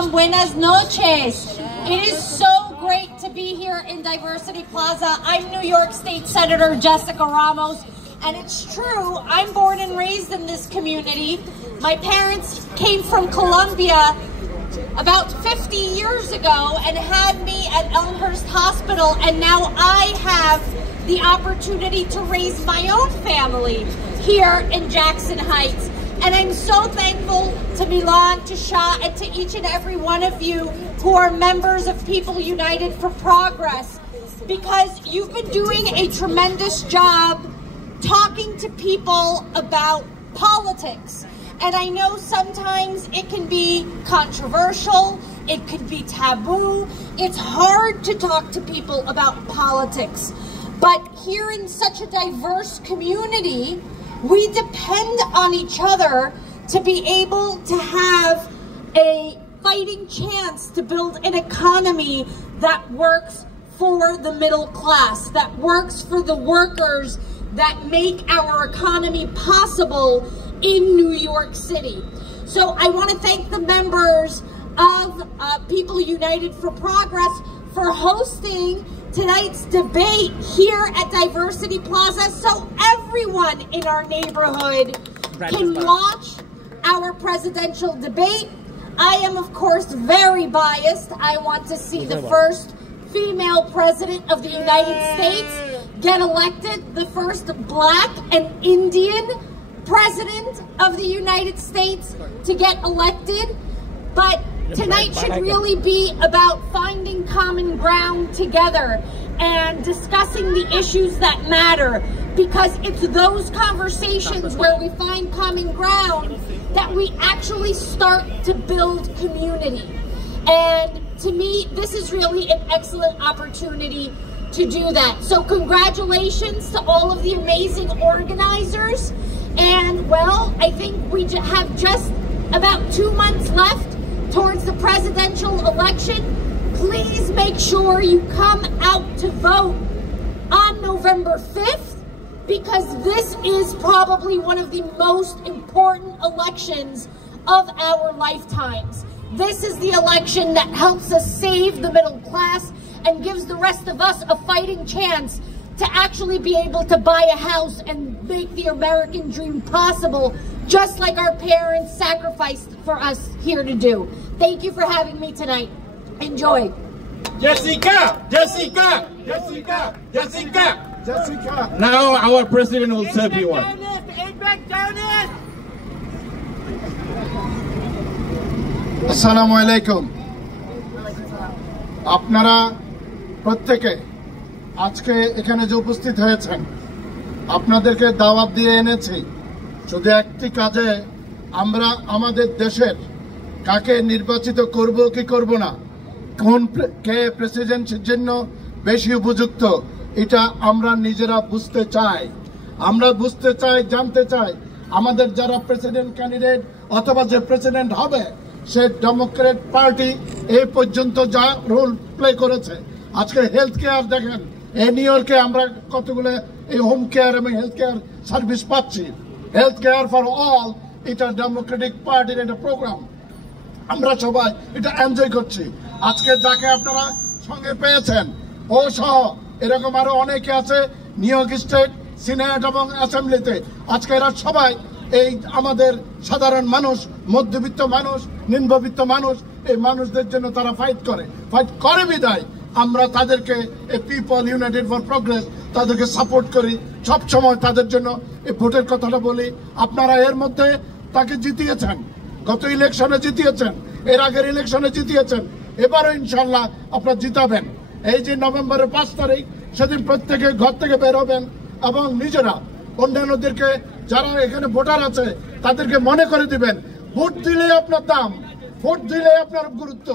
Buenas noches. It is so great to be here in Diversity Plaza. I'm New York State Senator Jessica Ramos, and it's true, I'm born and raised in this community. My parents came from Colombia about 50 years ago and had me at Elmhurst Hospital, and now I have the opportunity to raise my own family here in Jackson Heights. And I'm so thankful to Milan, to Shah, and to each and every one of you who are members of People United for Progress, because you've been doing a tremendous job talking to people about politics. And I know sometimes it can be controversial, it can be taboo, it's hard to talk to people about politics. But here in such a diverse community, we depend on each other to be able to have a fighting chance to build an economy that works for the middle class, that works for the workers that make our economy possible in New York City. So I want to thank the members of People United for Progress for hosting tonight's debate here at Diversity Plaza, so everyone in our neighborhood can watch our presidential debate. I am, of course, very biased. I want to see the first female president of the United States get elected, the first Black and Indian president of the United States to get elected. But tonight should really be about finding common ground together and discussing the issues that matter, because it's those conversations where we find common ground that we actually start to build community. And to me, this is really an excellent opportunity to do that. So congratulations to all of the amazing organizers. And well, I think we have just about 2 months left towards the presidential election. Please make sure you come out to vote on November 5th, because this is probably one of the most important elections of our lifetimes. This is the election that helps us save the middle class and gives the rest of us a fighting chance to actually be able to buy a house and make the American dream possible, just like our parents sacrificed for us here to do. Thank you for having me tonight. Enjoy. Jessica! Jessica! Jessica! Jessica! Jessica! Now our president will serve you one. Assalamu alaikum. আপনারা প্রত্যেকে আজকে এখানে যে উপস্থিত হয়েছেন, আপনাদেরকে দাওয়াত দিয়ে এনেছি শুধু একটি কাজে। আমরা আমাদের দেশের কাকে নির্বাচিত করব কি করব না, কে প্রেসিডেন্টের জন্য বেশি উপযুক্ত, এটা আমরা নিজেরা বুঝতে চাই। আমরা বুঝতে চাই, জানতে চাই আমাদের যারা প্রেসিডেন্ট ক্যান্ডিডেট অথবা যে প্রেসিডেন্ট হবে সে ডেমোক্রেট পার্টি এই পর্যন্ত যা রোল প্লে করেছে। আজকে হেলথ কেয়ার দেখেন, এই নিউ ইয়র্কে আমরা কতগুলো এই হোম কেয়ার এবং হেলথ কেয়ার সার্ভিস পাচ্ছি। হেলথ কেয়ার ফর অল, এটা ডেমোক্রেটিক পার্টির একটা প্রোগ্রাম, আমরা সবাই এটা এনজয় করছি। আজকে যাকে আপনারা সঙ্গে পেয়েছেন ও সহ এরকম আরো অনেকে আছে নিউ ইয়র্ক স্টেট, সিনেট এবং অ্যাসেম্বলিতে। আজকে এরা সবাই এই আমাদের সাধারণ মানুষ, মধ্যবিত্ত মানুষ, নিম্নবিত্ত মানুষ, এই মানুষদের জন্য তারা ফাইট করে বিদায় আমরা তাদেরকে এই পিপল ইউনাইটেড ফর প্রগ্রেস তাদেরকে সাপোর্ট করি, সব সময় তাদের জন্য এই ভোটের কথাটা বলি। আপনারা এর মধ্যে তাকে জিতিয়েছেন, গত ইলেকশনে জিতিয়েছেন, এর আগের ইলেকশনে জিতিয়েছেন, এবারও ইনশাল্লাহ আপনারা জিতাবেন। এই যে নভেম্বরের 5 তারিখ, সেদিন প্রত্যেকে ঘর থেকে বের হবেন এবং নিজেরা অন্যান্যদেরকে যারা এখানে ভোটার আছে তাদেরকে মনে করে দিবেন, ভোট দিলে আপনার দাম, ভোট দিলে আপনার গুরুত্ব,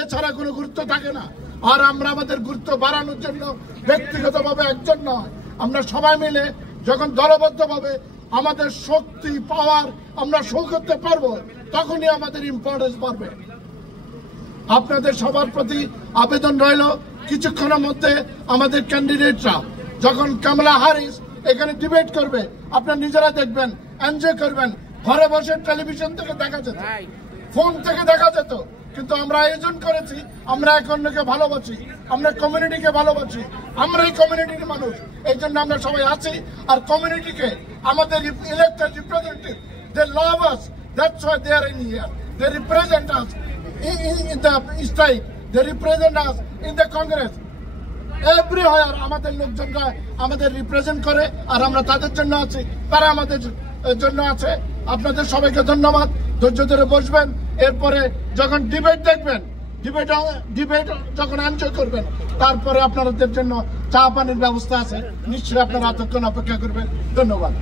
এছাড়া কোনো গুরুত্ব থাকে না। আর আমরা আমাদের গুরুত্ব বাড়ানোর জন্য ব্যক্তিগতভাবে একজন নয়, আমরা সবাই মিলে যখন দলবদ্ধভাবে আমাদের শক্তি পাওয়ার আমরা শো করতে পারবো, তখনই আমাদের ইম্পর্টেন্স বাড়বে। আপনাদের সবার প্রতি আবেদন রইল, কিছুক্ষণের মধ্যে আমাদের ক্যান্ডিডেটরা যখন কমলা হ্যারিস এখানে ডিবেট করবে, আপনারা নিজেরা দেখবেন, এনজয় করবেন, ঘরে বসে টেলিভিশন থেকে দেখা যেত। ফোন থেকে দেখা যেত, কিন্তু আমরা আয়োজন করেছি। আমরা এক অন্যকে ভালোবাসি, আমরা কমিউনিটিকে ভালোবাসি, আমরা এই কমিউনিটির মানুষ, এই জন্য আমরা সবাই আছি। আর কমিউনিটিকে আমাদের elected representative, they love us, that's why they are in here, they represent us in the state, they represent us in the Congress, everywhere. আমাদের লোকজনরা আমাদের রিপ্রেজেন্ট করে, আর আমরা তাদের জন্য আছি, তারা আমাদের জন্য আছে। আপনাদের সবাইকে ধন্যবাদ, ধৈর্য ধরে বসবেন। এরপরে যখন ডিবেট দেখবেন, ডিবেট যখন এনজয় করবেন, তারপরে আপনাদের জন্য চা পানির ব্যবস্থা আছে, নিশ্চয়ই আপনারা এতক্ষণ অপেক্ষা করবেন। ধন্যবাদ।